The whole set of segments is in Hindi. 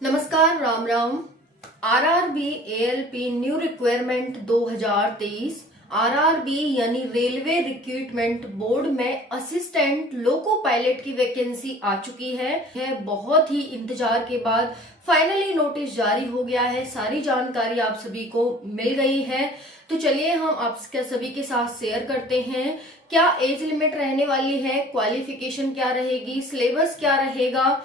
नमस्कार, Ram Ram. RRB ALP new requirement 2023 RRB यानी रेलवे रिक्रूटमेंट बोर्ड में असिस्टेंट लोको पायलट की वैकेंसी आ चुकी है। बहुत ही इंतजार के बाद फाइनली नोटिस जारी हो गया है। सारी जानकारी आप सभी को मिल गई है, तो चलिए हम आप सभी के साथ शेयर करते हैं। क्या एज लिमिट रहने वाली है, क्वालिफिकेशन क्या रहेगी, सिलेबस क्या रहेगा,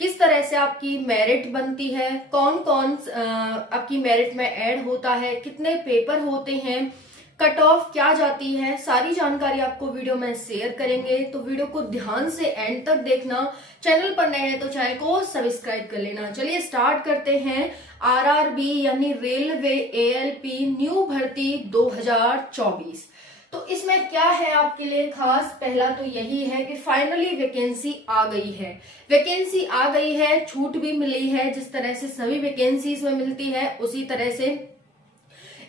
किस तरह से आपकी मेरिट बनती है, कौन कौन आपकी मेरिट में ऐड होता है, कितने पेपर होते हैं, कट ऑफ क्या जाती है, सारी जानकारी आपको वीडियो में शेयर करेंगे। तो वीडियो को ध्यान से एंड तक देखना। चैनल पर नए हैं तो चैनल को सब्सक्राइब कर लेना। चलिए स्टार्ट करते हैं। आरआरबी यानी रेलवे एएलपी न्यू भर्ती 2024। तो इसमें क्या है आपके लिए खास? पहला तो यही है कि फाइनली वैकेंसी आ गई है। वैकेंसी आ गई है, छूट भी मिली है। जिस तरह से सभी वैकेंसीज में मिलती है उसी तरह से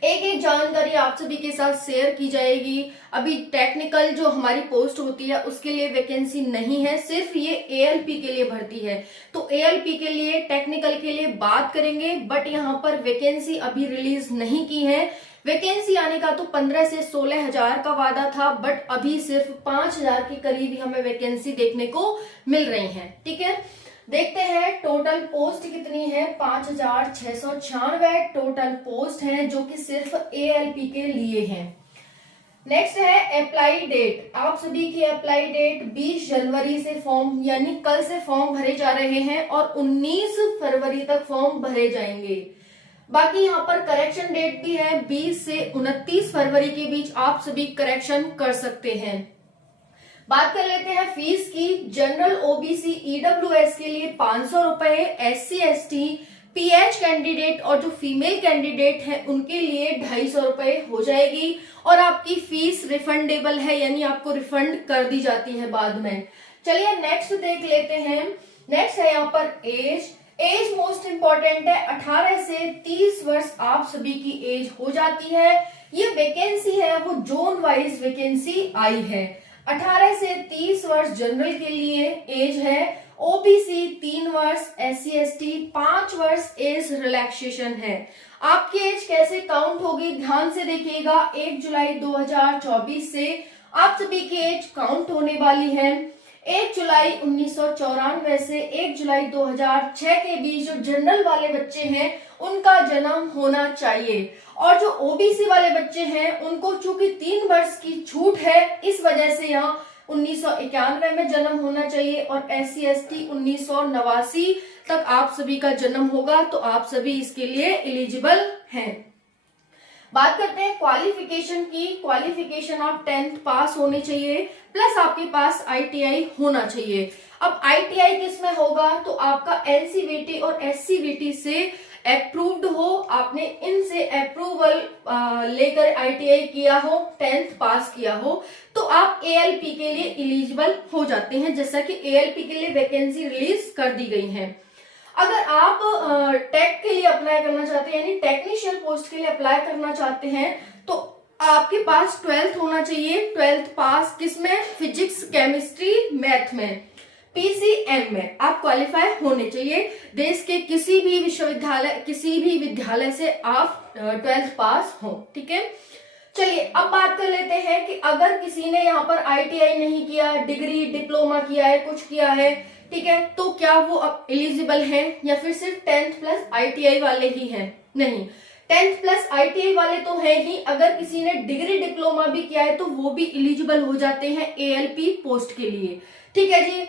एक एक जानकारी आप सभी के साथ शेयर की जाएगी। अभी टेक्निकल जो हमारी पोस्ट होती है उसके लिए वैकेंसी नहीं है, सिर्फ ये एएलपी के लिए भर्ती है। तो एएलपी के लिए, टेक्निकल के लिए बात करेंगे, बट यहाँ पर वैकेंसी अभी रिलीज नहीं की है। वैकेंसी आने का तो 15 से 16 हजार का वादा था, बट अभी सिर्फ 5,000 के करीब ही हमें वैकेंसी देखने को मिल रही है। ठीक है, देखते हैं टोटल पोस्ट कितनी है। 5,696 टोटल पोस्ट है, जो कि सिर्फ एएलपी के लिए हैं। नेक्स्ट है अप्लाई डेट। आप सभी की अप्लाई डेट 20 जनवरी से फॉर्म यानी कल से फॉर्म भरे जा रहे हैं और 19 फरवरी तक फॉर्म भरे जाएंगे। बाकी यहाँ पर करेक्शन डेट भी है, 20 से 29 फरवरी के बीच आप सभी करेक्शन कर सकते हैं। बात कर लेते हैं फीस की। जनरल ओबीसी ईडब्ल्यूएस के लिए 500 रुपए, एससी एसटी पीएच कैंडिडेट और जो फीमेल कैंडिडेट है उनके लिए 250 रुपए हो जाएगी। और आपकी फीस रिफंडेबल है, यानी आपको रिफंड कर दी जाती है बाद में। चलिए नेक्स्ट देख लेते हैं। नेक्स्ट है यहाँ पर एज मोस्ट इंपॉर्टेंट है। 18 से 30 वर्ष आप सभी की एज हो जाती है। ये वैकेंसी है वो जोन वाइज वैकेंसी आई है। 18 से 30 वर्ष जनरल के लिए एज है। ओबीसी 3 वर्ष, एससी एसटी 5 वर्ष एज रिलैक्सेशन है। आपकी एज कैसे काउंट होगी, ध्यान से देखिएगा। 1 जुलाई 2024 से आप सभी की एज काउंट होने वाली है। 1 जुलाई 1994 से 1 जुलाई 2006 के बीच जो जनरल वाले बच्चे हैं उनका जन्म होना चाहिए। और जो ओबीसी वाले बच्चे हैं उनको चूंकि 3 वर्ष की छूट है, इस वजह से यहाँ 1991 में जन्म होना चाहिए। और एससी एसटी 1989 तक आप सभी का जन्म होगा, तो आप सभी इसके लिए एलिजिबल हैं। बात करते हैं क्वालिफिकेशन की। क्वालिफिकेशन आप 10th पास होने चाहिए, प्लस आपके पास आईटीआई होना चाहिए। अब आईटीआई किस में होगा, तो आपका एनसीवीटी और एससीवीटी से अप्रूव्ड हो, आपने इनसे अप्रूवल लेकर आईटीआई किया हो, 10th पास किया हो, तो आप एएलपी के लिए एलिजिबल हो जाते हैं। जैसा कि एएलपी के लिए वैकेंसी रिलीज कर दी गई है। अगर आप टेक के लिए अप्लाई करना चाहते हैं, यानी टेक्नीशियन पोस्ट के लिए अप्लाई करना चाहते हैं, तो आपके पास 12th होना चाहिए। 12th पास किसमें? फिजिक्स, केमिस्ट्री, मैथ में, पीसीएम में आप क्वालिफाई होने चाहिए। देश के किसी भी विश्वविद्यालय, किसी भी विद्यालय से आप 12th पास हो। ठीक है, चलिए अब बात कर लेते हैं कि अगर किसी ने यहाँ पर आईटीआई नहीं किया, डिग्री डिप्लोमा किया है, कुछ किया है, ठीक है, तो क्या वो अब एलिजिबल है या फिर सिर्फ 10th प्लस आईटीआई वाले ही हैं? नहीं, 10th प्लस आईटीआई वाले तो है ही। अगर किसी ने डिग्री डिप्लोमा भी किया है तो वो भी एलिजिबल हो जाते हैं एएलपी पोस्ट के लिए। ठीक है जी,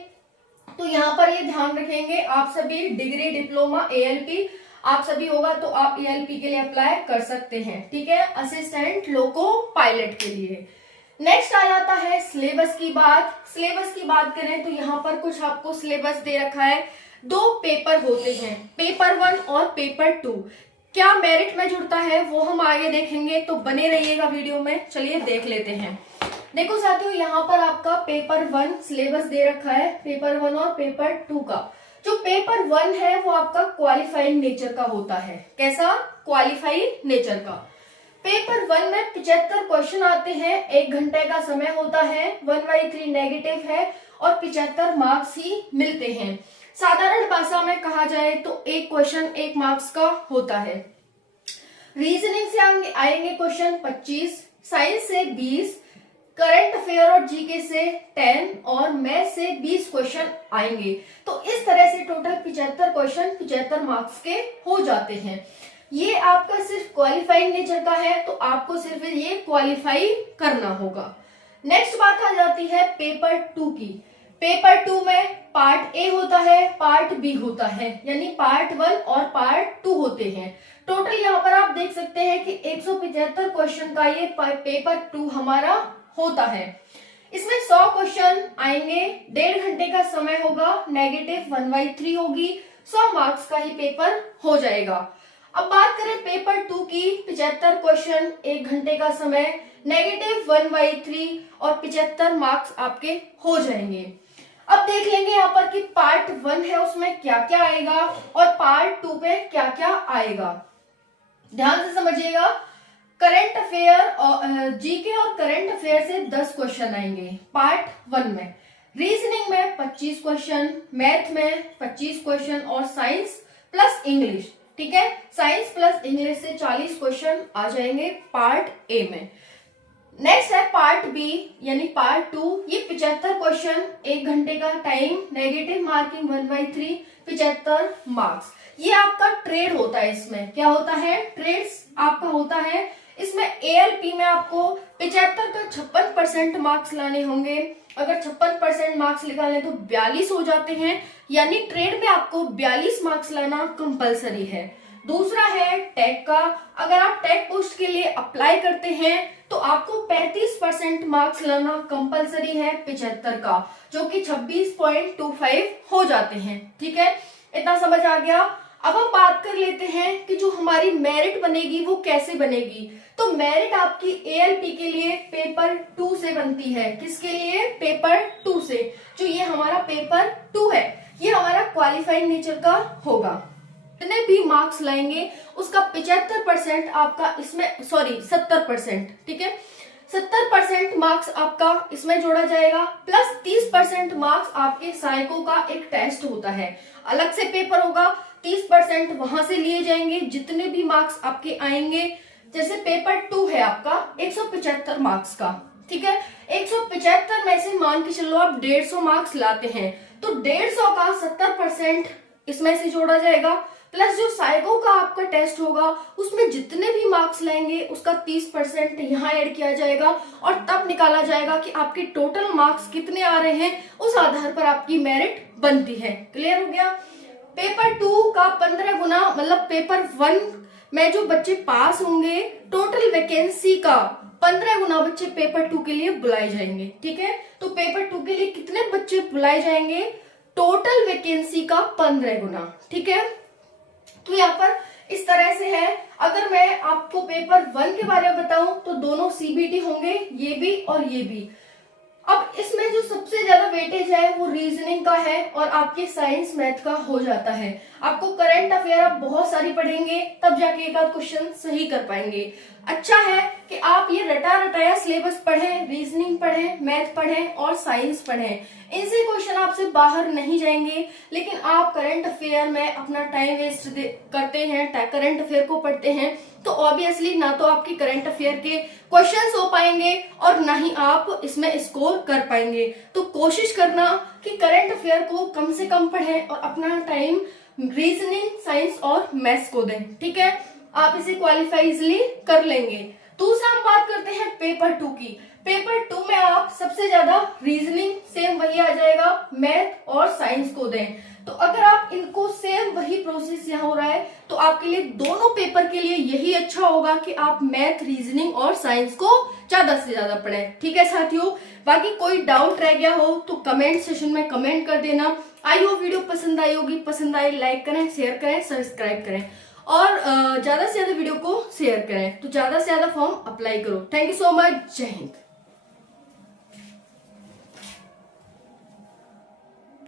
तो यहाँ पर ये ध्यान रखेंगे आप सभी, डिग्री डिप्लोमा एएलपी आप सभी होगा तो आप एएलपी के लिए अप्लाई कर सकते हैं। ठीक है, असिस्टेंट लोको पायलट के लिए। नेक्स्ट आ जाता है सिलेबस की बात। सिलेबस की बात करें तो यहाँ पर कुछ आपको सिलेबस दे रखा है। 2 पेपर होते हैं, पेपर 1 और पेपर 2। क्या मेरिट में जुड़ता है वो हम आगे देखेंगे, तो बने रहिएगा वीडियो में। चलिए देख लेते हैं। देखो साथियों, यहाँ पर आपका पेपर 1 सिलेबस दे रखा है, पेपर 1 और पेपर 2 का। जो पेपर 1 है वो आपका क्वालिफाइंग नेचर का होता है। कैसा? क्वालिफाइंग नेचर का। पेपर 1 में 75 क्वेश्चन आते हैं, 1 घंटे का समय होता है, 1/3 नेगेटिव है और 75 मार्क्स ही मिलते हैं। साधारण भाषा में कहा जाए तो एक क्वेश्चन 1 मार्क्स का होता है। रीजनिंग से आएंगे क्वेश्चन 25, साइंस से 20, करंट अफेयर और जीके से 10 और मैथ से 20 क्वेश्चन आएंगे। तो इस तरह से टोटल 75 क्वेश्चन 75 मार्क्स के हो जाते हैं। ये आपका सिर्फ क्वालिफाइंग नेचर का है, तो आपको सिर्फ ये क्वालिफाई करना होगा। नेक्स्ट बात आ जाती है पेपर 2 की। पेपर 2 में पार्ट ए होता है, पार्ट बी होता है, यानी पार्ट 1 और पार्ट 2 होते हैं। टोटल यहाँ पर आप देख सकते हैं कि 175 क्वेश्चन का ये पेपर 2 हमारा होता है। इसमें 100 क्वेश्चन आएंगे, 1.5 घंटे का समय होगा, नेगेटिव 1/3 होगी, 100 मार्क्स का ही पेपर हो जाएगा। अब बात करें पेपर 2 की, 75 क्वेश्चन, 1 घंटे का समय, नेगेटिव 1/3 और 75 मार्क्स आपके हो जाएंगे। अब देख लेंगे यहाँ पर कि पार्ट 1 है उसमें क्या क्या आएगा और पार्ट 2 पे क्या क्या आएगा। ध्यान से समझिएगा। करंट अफेयर और जीके और करंट अफेयर से 10 क्वेश्चन आएंगे पार्ट 1 में। रीजनिंग में 25 क्वेश्चन, मैथ में 25 क्वेश्चन और साइंस प्लस इंग्लिश, ठीक है, साइंस प्लस इंग्लिश से 40 क्वेश्चन आ जाएंगे पार्ट ए में। नेक्स्ट है पार्ट बी यानी पार्ट 2। ये 75 क्वेश्चन, 1 घंटे का टाइम, नेगेटिव मार्किंग 1/3, 75 मार्क्स। ये आपका ट्रेड होता है। इसमें क्या होता है? ट्रेड्स आपका होता है। इसमें एएलपी में आपको 75 का 56% मार्क्स लाने होंगे। अगर 56% मार्क्स निकालें तो 42 हो जाते हैं, यानी ट्रेड में आपको 42 मार्क्स लाना कंपलसरी है। दूसरा है टैग का। अगर आप टैग पोस्ट के लिए अप्लाई करते हैं तो आपको 35% मार्क्स लाना कंपलसरी है 75 का, जो कि 26.25 हो जाते हैं। ठीक है, इतना समझ आ गया। अब हम बात कर लेते हैं कि जो हमारी मेरिट बनेगी वो कैसे बनेगी। तो मेरिट आपकी एएलपी के लिए पेपर 2 से बनती है। किसके लिए? पेपर 2 से। जो ये हमारा पेपर 2 है ये हमारा क्वालिफाइंग नेचर का होगा। जितने भी मार्क्स लाएंगे उसका 75% आपका इसमें 70%, ठीक है, 70% मार्क्स आपका इसमें जोड़ा जाएगा, प्लस 30% मार्क्स आपके साइको का एक टेस्ट होता है, अलग से पेपर होगा, 30% वहां से लिए जाएंगे। जितने भी मार्क्स आपके आएंगे, जैसे पेपर 2 है आपका 175 मार्क्स का, ठीक है, 175 में से मान के चलो आप 150 मार्क्स लाते हैं तो 150 का 70% इसमें से जोड़ा जाएगा, प्लस जो साइको का आपका टेस्ट होगा उसमें जितने भी मार्क्स लाएंगे उसका 30% यहाँ ऐड किया जाएगा और तब निकाला जाएगा कि आपके टोटल मार्क्स कितने आ रहे हैं। उस आधार पर आपकी मेरिट बनती है। क्लियर हो गया? पेपर 2 का 15 गुना, मतलब पेपर 1 में जो बच्चे पास होंगे टोटल वैकेंसी का 15 गुना बच्चे पेपर 2 के लिए बुलाए जाएंगे। ठीक है, तो पेपर 2 के लिए कितने बच्चे बुलाए जाएंगे? टोटल वैकेंसी का 15 गुना। ठीक है, तो यहाँ पर इस तरह से है। अगर मैं आपको पेपर 1 के बारे में बताऊं तो दोनों सीबीटी होंगे, ये भी और ये भी। अब इसमें जो सबसे ज्यादा वेटेज है वो रीजनिंग का है और आपके साइंस मैथ का हो जाता है। आपको करंट अफेयर आप बहुत सारी पढ़ेंगे तब जाके एक आध क्वेश्चन सही कर पाएंगे। अच्छा है कि आप ये रटा रटाया सिलेबस पढ़ें, रीजनिंग पढ़ें, मैथ पढ़ें और साइंस पढ़ें। इनसे क्वेश्चन आपसे बाहर नहीं जाएंगे। लेकिन आप करंट अफेयर में अपना टाइम वेस्ट करते हैं, करंट अफेयर को पढ़ते हैं, तो ऑब्वियसली ना तो आपके करंट अफेयर के क्वेश्चंस हो पाएंगे और ना ही आप इसमें स्कोर कर पाएंगे। तो कोशिश करना कि करंट अफेयर को कम से कम पढ़ें और अपना टाइम रीजनिंग, साइंस और मैथ्स को दें। ठीक है, आप इसे क्वालिफाई इजिली कर लेंगे। दूसरा हम बात करते हैं पेपर 2 की। पेपर 2 में आप सबसे ज्यादा रीजनिंग सेम वही आ जाएगा, मैथ और साइंस को दें। तो अगर आप इनको सेम वही प्रोसेस यहाँ हो रहा है तो आपके लिए दोनों पेपर के लिए यही अच्छा होगा कि आप मैथ, रीजनिंग और साइंस को ज्यादा से ज्यादा पढ़ें। ठीक है साथियों, बाकी कोई डाउट रह गया हो तो कमेंट सेशन में कमेंट कर देना। आई होप वीडियो पसंद आई होगी। पसंद आई लाइक करें, शेयर करें, सब्सक्राइब करें और ज्यादा से ज्यादा वीडियो को शेयर करें। तो ज्यादा से ज्यादा फॉर्म अप्लाई करो। Thank you so much. जय हिंद।